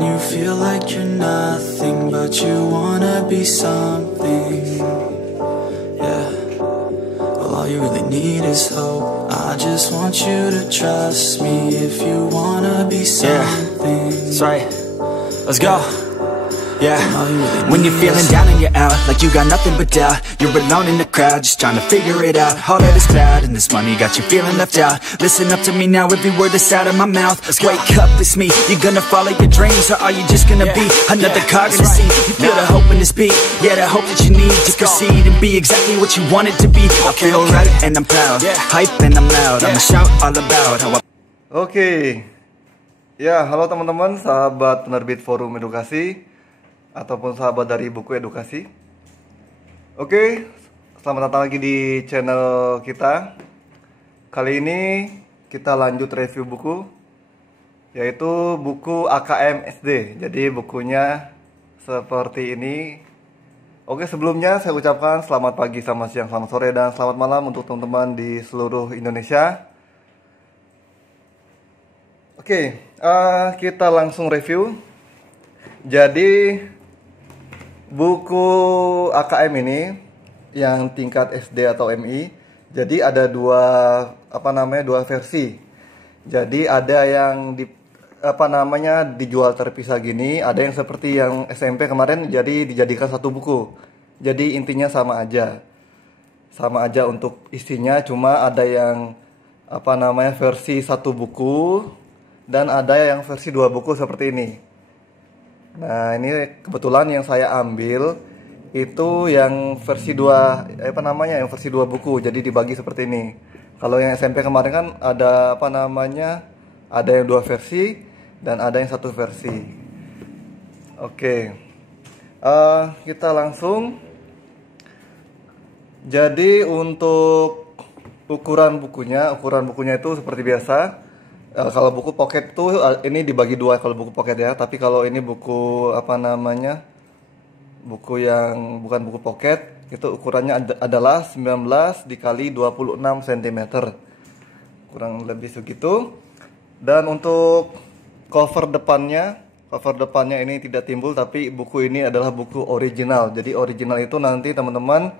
When you feel like you're nothing, but you wanna be something. Yeah. Well, all you really need is hope. I just want you to trust me if you wanna be something. Yeah, that's right. Let's go. Yeah, when you're feeling down and you're out, like you got nothing but doubt, you're alone in the crowd, just trying to figure it out. All of this cloud and this money got you feeling left out. Listen up to me now, every word that's out of my mouth. Wake up, it's me, you're gonna follow your dreams, or are you just gonna be another cog in the scene? You feel the hope in this beat, yeah, the hope that you need to proceed and be exactly what you want it to be. I feel right and I'm proud, hype and I'm loud, I'ma shout all about how I... Oke. Ya, halo teman-teman, sahabat penerbit Forum Edukasi ataupun sahabat dari buku edukasi. Oke, selamat datang lagi di channel kita. Kali ini kita lanjut review buku, yaitu buku AKM SD. Jadi bukunya seperti ini. Oke, sebelumnya saya ucapkan selamat pagi, selamat siang, selamat sore, dan selamat malam untuk teman-teman di seluruh Indonesia. Oke, kita langsung review. Jadi buku AKM ini yang tingkat SD atau MI, jadi ada dua versi. Jadi ada yang dijual terpisah gini, ada yang seperti yang SMP kemarin, jadi dijadikan satu buku. Jadi intinya sama aja untuk isinya, cuma ada yang versi satu buku dan ada yang versi dua buku seperti ini. Nah, ini kebetulan yang saya ambil itu yang versi yang versi dua buku, jadi dibagi seperti ini. Kalau yang SMP kemarin kan ada ada yang dua versi dan ada yang satu versi. Oke, kita langsung. Jadi untuk ukuran bukunya itu seperti biasa. Kalau buku pocket tuh ini dibagi dua kalau buku pocket ya, tapi kalau ini buku buku yang bukan buku pocket itu ukurannya adalah 19 dikali 26 cm, kurang lebih segitu. Dan untuk cover depannya ini tidak timbul, tapi buku ini adalah buku original. Jadi original itu nanti teman-teman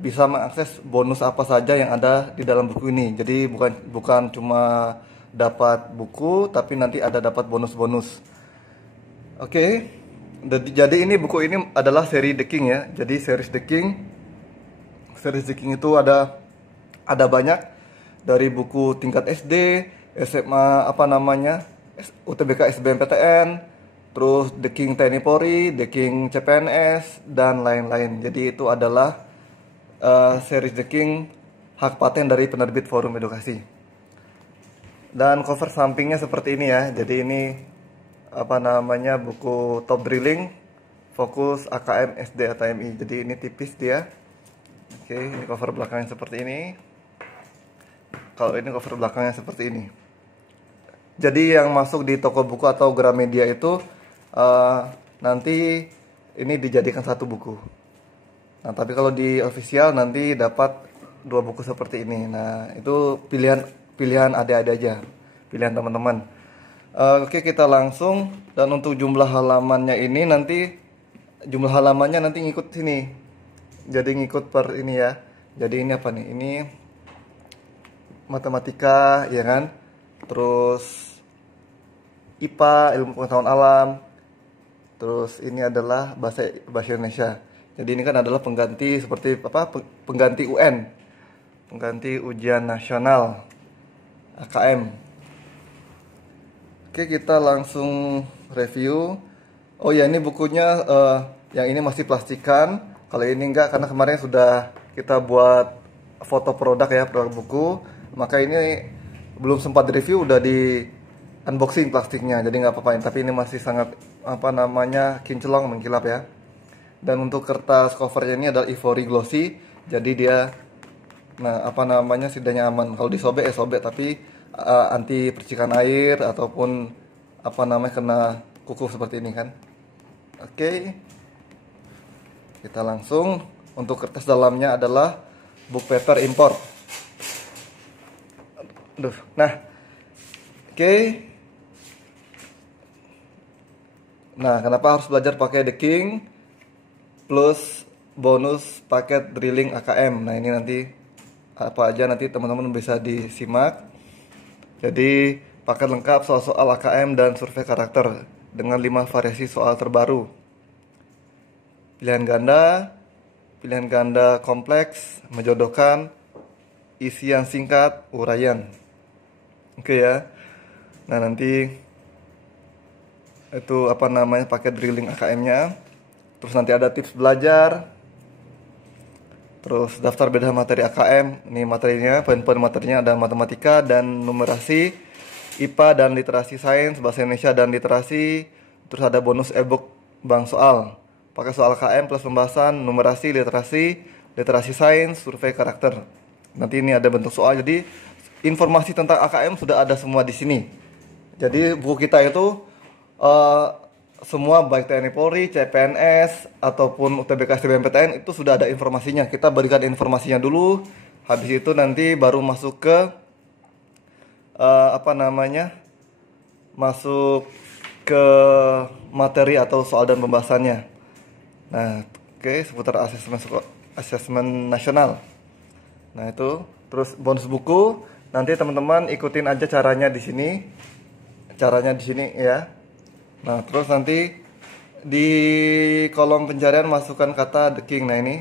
bisa mengakses bonus apa saja yang ada di dalam buku ini. Jadi bukan cuma dapat buku, tapi nanti ada dapat bonus-bonus. Oke. Jadi ini buku ini adalah seri The King ya. Jadi series The King itu ada banyak, dari buku tingkat SD, SMA UTBK SBMPTN, terus The King TNI Polri, The King CPNS, dan lain-lain. Jadi itu adalah series The King hak paten dari penerbit Forum Edukasi. Dan cover sampingnya seperti ini ya. Jadi ini buku top drilling fokus AKM SD atau MI. Jadi ini tipis dia. Oke, ini cover belakangnya seperti ini. Kalau ini cover belakangnya seperti ini. Jadi yang masuk di toko buku atau Gramedia itu nanti ini dijadikan satu buku. Nah, tapi kalau di official nanti dapat dua buku seperti ini. Nah, itu pilihan adik-adik aja, pilihan teman-teman. Oke, kita langsung. Dan untuk jumlah halamannya nanti ngikut sini. Jadi ngikut per ini ya. Jadi ini apa nih? Ini matematika ya kan. Terus IPA, ilmu pengetahuan alam. Terus ini adalah bahasa Indonesia. Jadi ini kan adalah pengganti pengganti UN. Pengganti ujian nasional AKM. Oke, kita langsung review. Oh ya, ini bukunya yang ini masih plastikan. Kalau ini enggak, karena kemarin sudah kita buat foto produk buku. Maka ini belum sempat review, udah di unboxing plastiknya. Jadi nggak apa-apain. Tapi ini masih sangat kinclong, mengkilap ya. Dan untuk kertas covernya ini adalah ivory glossy. Jadi dia setidaknya aman. Kalau disobek sobek, tapi anti percikan air ataupun kena kuku seperti ini kan. Oke. Kita langsung. Untuk kertas dalamnya adalah book paper import. Nah. Oke. Nah, kenapa harus belajar pakai The King plus bonus paket drilling AKM. Nah, ini nanti apa aja nanti teman-teman bisa disimak. Jadi, paket lengkap soal-soal AKM dan survei karakter dengan 5 variasi soal terbaru. Pilihan ganda kompleks, menjodohkan, isi yang singkat, uraian. Oke ya. Nah, nanti itu apa namanya paket drilling AKM-nya. Terus nanti ada tips belajar. Terus daftar beda materi AKM. Ini materinya, poin-poin materinya ada matematika dan numerasi, IPA dan literasi sains, bahasa Indonesia dan literasi. Terus ada bonus ebook bank soal. Pakai soal AKM plus pembahasan numerasi, literasi sains, survei karakter. Nanti ini ada bentuk soal. Jadi informasi tentang AKM sudah ada semua di sini. Jadi buku kita itu semua baik TNI Polri, CPNS ataupun UTBK SBMPTN itu sudah ada informasinya. Kita berikan informasinya dulu. Habis itu nanti baru masuk ke masuk ke materi atau soal dan pembahasannya. Nah, oke, seputar asesmen nasional. Nah, itu terus bonus buku. Nanti teman-teman ikutin aja caranya di sini. Caranya di sini ya. Nah, terus nanti di kolom pencarian masukkan kata The King. Nah, ini.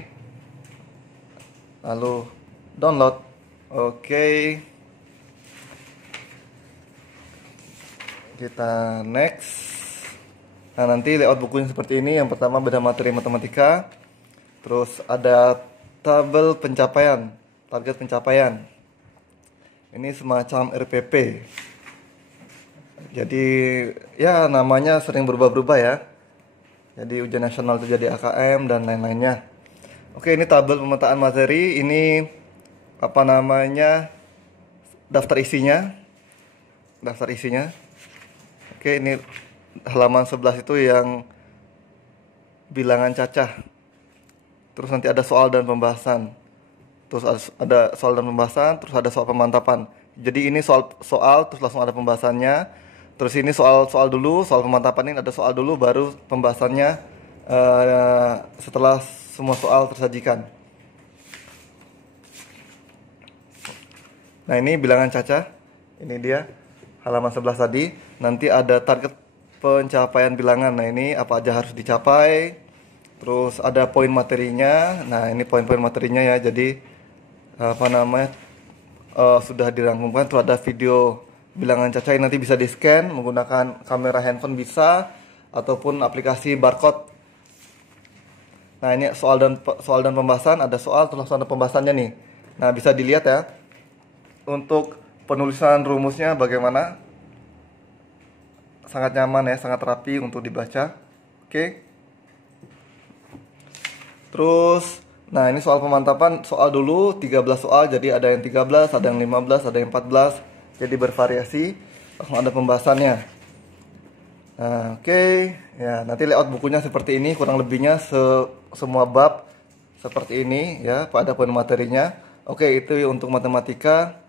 Lalu download. Oke. Kita next. Nah, nanti layout bukunya seperti ini. Yang pertama beda materi matematika. Terus ada tabel pencapaian, target pencapaian. Ini semacam RPP. Jadi ya namanya sering berubah-ubah ya. Jadi ujian nasional itu jadi AKM dan lain-lainnya. Oke, ini tabel pemetaan materi. Ini apa namanya daftar isinya. Oke, ini halaman 11 itu yang bilangan cacah. Terus nanti ada soal dan pembahasan. Terus ada soal dan pembahasan, terus ada soal pemantapan. Jadi ini soal terus langsung ada pembahasannya. Terus ini soal dulu, soal pemantapan ini ada soal dulu baru pembahasannya setelah semua soal tersajikan. Nah, ini bilangan cacah. Ini dia halaman 11 tadi. Nanti ada target pencapaian bilangan. Nah, ini apa aja harus dicapai. Terus ada poin materinya. Nah, ini poin-poin materinya ya. Jadi sudah dirangkumkan. Terus ada video bilangan cacah nanti bisa di scan menggunakan kamera handphone bisa ataupun aplikasi barcode. Nah, ini soal dan pembahasan, ada soal terus ada pembahasannya nih. Nah, bisa dilihat ya. Untuk penulisan rumusnya bagaimana? Sangat nyaman ya, sangat rapi untuk dibaca. Oke. Terus, nah ini soal pemantapan, soal dulu 13 soal, jadi ada yang 13, ada yang 15, ada yang 14, jadi bervariasi. Langsung ada pembahasannya. Nah, oke. Ya, nanti layout bukunya seperti ini, kurang lebihnya semua bab seperti ini ya, pada poin materinya. Oke, itu untuk matematika.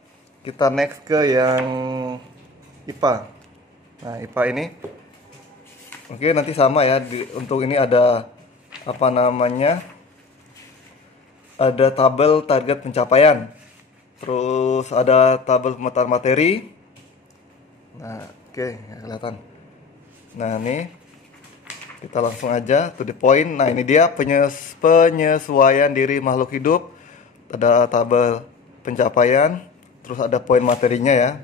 Kita next ke yang IPA. Nah, IPA ini oke, nanti sama ya. Untuk ini ada apa namanya? Ada tabel target pencapaian. Terus ada tabel pemetaan materi. Nah, oke, ya, kelihatan. Nah, ini kita langsung aja to the point. Nah, ini dia penyesuaian diri makhluk hidup. Ada tabel pencapaian, terus ada poin materinya ya.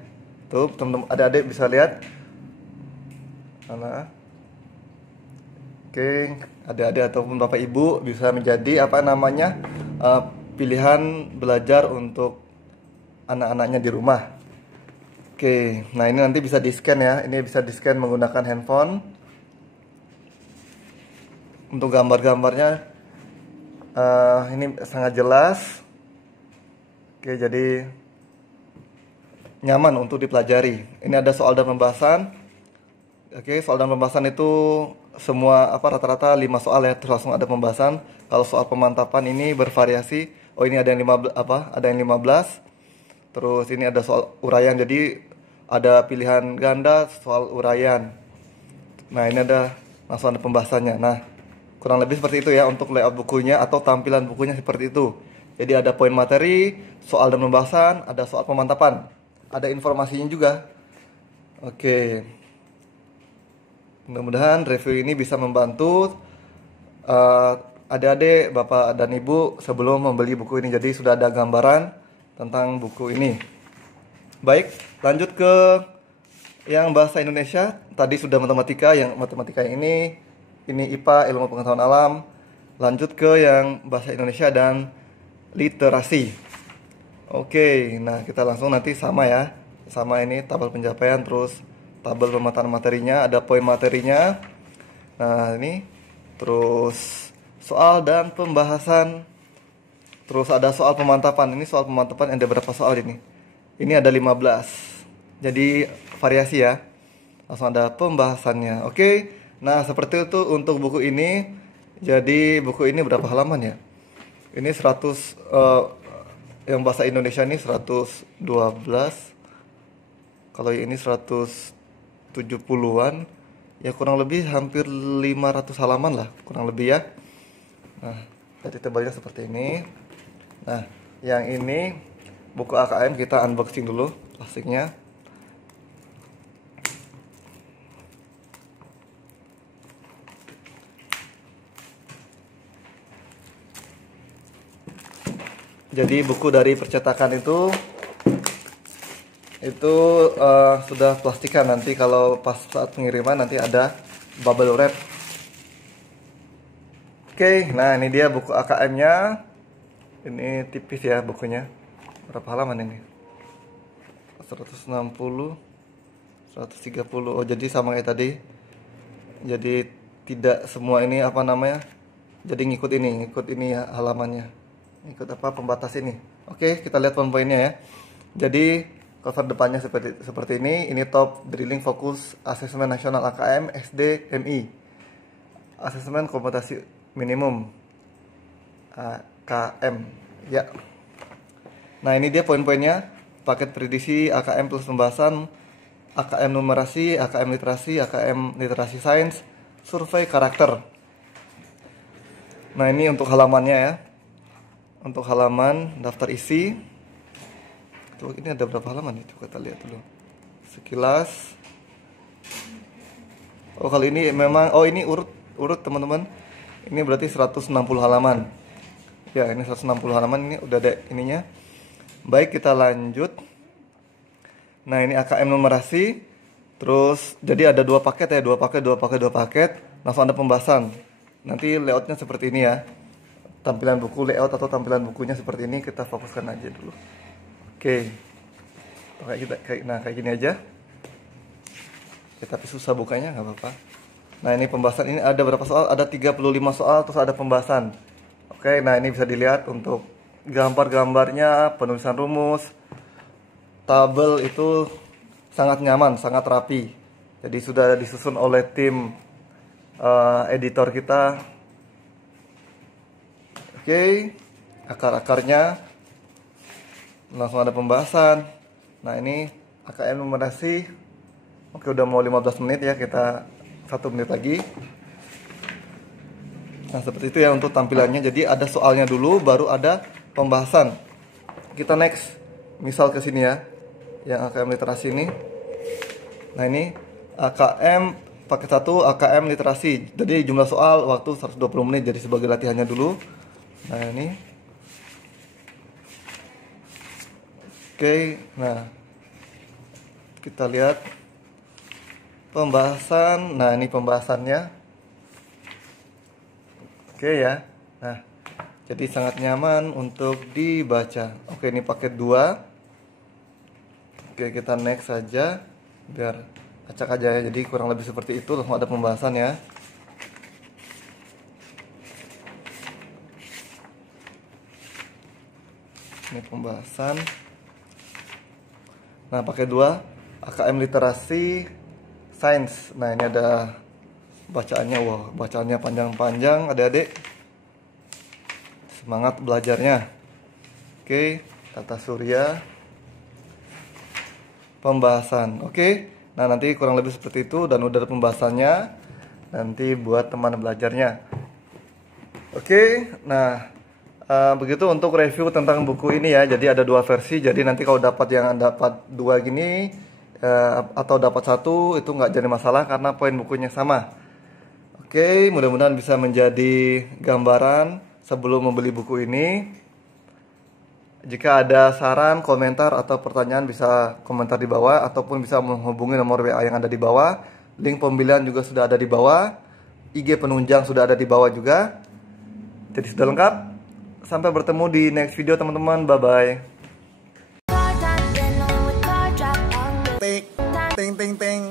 Tuh, teman-teman adik-adik bisa lihat. Nah, oke, adik-adik ataupun bapak ibu bisa menjadi apa namanya pilihan belajar untuk anak-anaknya di rumah. Oke, nah ini nanti bisa di scan ya. Ini bisa di scan menggunakan handphone. Untuk gambar-gambarnya ini sangat jelas. Oke, jadi nyaman untuk dipelajari. Ini ada soal dan pembahasan. Oke, soal dan pembahasan itu semua rata-rata 5 soal ya, terus langsung ada pembahasan. Kalau soal pemantapan ini bervariasi. Oh, ini ada yang 15 ada yang 15. Terus ini ada soal uraian. Jadi ada pilihan ganda soal uraian. Nah, ini ada langsung ada pembahasannya. Nah, kurang lebih seperti itu ya untuk layout bukunya atau tampilan bukunya seperti itu. Jadi ada poin materi, soal dan pembahasan, ada soal pemantapan, ada informasinya juga. Oke, mudah-mudahan review ini bisa membantu adik-adik, bapak dan ibu sebelum membeli buku ini. Jadi sudah ada gambaran tentang buku ini. Baik, lanjut ke yang bahasa Indonesia. Tadi sudah matematika, yang matematika ini IPA, ilmu pengetahuan alam. Lanjut ke yang bahasa Indonesia dan literasi. Oke, nah kita langsung nanti sama ya. Sama ini tabel pencapaian, terus tabel pemetaan materinya, ada poin materinya. Nah, ini terus soal dan pembahasan. Terus ada soal pemantapan. Ini soal pemantapan ada berapa soal ini? Ini ada 15. Jadi variasi ya. Langsung ada pembahasannya. Oke. Nah, seperti itu untuk buku ini. Jadi buku ini berapa halaman ya? Ini 100 yang bahasa Indonesia ini 112. Kalau ini 170-an. Ya kurang lebih hampir 500 halaman lah, kurang lebih ya. Nah, jadi tebalnya seperti ini. Nah, yang ini buku AKM kita unboxing dulu plastiknya. Jadi buku dari percetakan itu sudah plastikan. Nanti kalau pas saat pengiriman nanti ada bubble wrap. Oke, nah ini dia buku AKM-nya. Ini tipis ya bukunya. Berapa halaman ini? 160, 130. Oh, jadi sama kayak tadi. Jadi tidak semua ini apa namanya? Jadi ngikut ini halamannya. Ngikut apa pembatas ini. Oke, kita lihat poin-poinnya ya. Jadi cover depannya seperti ini. Ini top drilling fokus asesmen nasional AKM SD MI. Asesmen kompetensi minimum AKM ya. Nah, ini dia poin-poinnya. Paket prediksi AKM plus pembahasan, AKM numerasi, AKM literasi sains, survei karakter. Nah, ini untuk halamannya ya. Untuk halaman daftar isi. Tuh, ini ada berapa halaman itu? Kita lihat dulu sekilas. Oh, kali ini memang ini urut teman-teman. Ini berarti 160 halaman. Ya, ini 160 halaman, ini udah ada ininya. Baik, kita lanjut. Nah, ini AKM numerasi. Terus jadi ada dua paket ya, dua paket. Langsung ada pembahasan. Nanti layoutnya seperti ini ya. Tampilan buku, layout atau tampilan bukunya seperti ini. Kita fokuskan aja dulu. Oke. Kayak gini aja. Ya, tapi susah bukanya, nggak apa-apa. Nah, ini pembahasan, ini ada berapa soal? Ada 35 soal, terus ada pembahasan. Oke, nah ini bisa dilihat untuk gambar-gambarnya, penulisan rumus, tabel itu sangat nyaman, sangat rapi. Jadi sudah disusun oleh tim editor kita. Oke, akar-akarnya langsung ada pembahasan. Nah, ini AKM numerasi. Oke, udah mau 15 menit ya, kita 1 menit lagi. Nah, seperti itu ya untuk tampilannya. Jadi ada soalnya dulu, baru ada pembahasan. Kita next, misal ke sini ya, yang AKM literasi ini. Nah, ini AKM paket 1 AKM literasi. Jadi jumlah soal waktu 120 menit. Jadi sebagai latihannya dulu. Nah, ini. Oke, nah kita lihat pembahasan. Nah, ini pembahasannya. Oke ya. Nah, jadi sangat nyaman untuk dibaca. Oke, ini paket 2. Oke, kita next saja biar acak aja ya. Jadi kurang lebih seperti itu. Langsung ada pembahasan ya. Ini pembahasan. Nah, paket 2 AKM literasi sains. Nah, ini ada bacaannya. Wah, bacaannya panjang-panjang, adik-adik. Semangat belajarnya. Oke, tata surya. Pembahasan. Oke. Nah, nanti kurang lebih seperti itu dan udah ada pembahasannya. nanti buat teman belajarnya. Oke, nah begitu untuk review tentang buku ini ya. Jadi ada 2 versi, jadi nanti kalau dapat 2 gini atau dapat 1 itu nggak jadi masalah karena poin bukunya sama. Oke, mudah-mudahan bisa menjadi gambaran sebelum membeli buku ini. Jika ada saran, komentar, atau pertanyaan bisa komentar di bawah, ataupun bisa menghubungi nomor WA yang ada di bawah. Link pembelian juga sudah ada di bawah. IG penunjang sudah ada di bawah juga. Jadi sudah lengkap. Sampai bertemu di next video teman-teman. Bye-bye. Ting ting ting.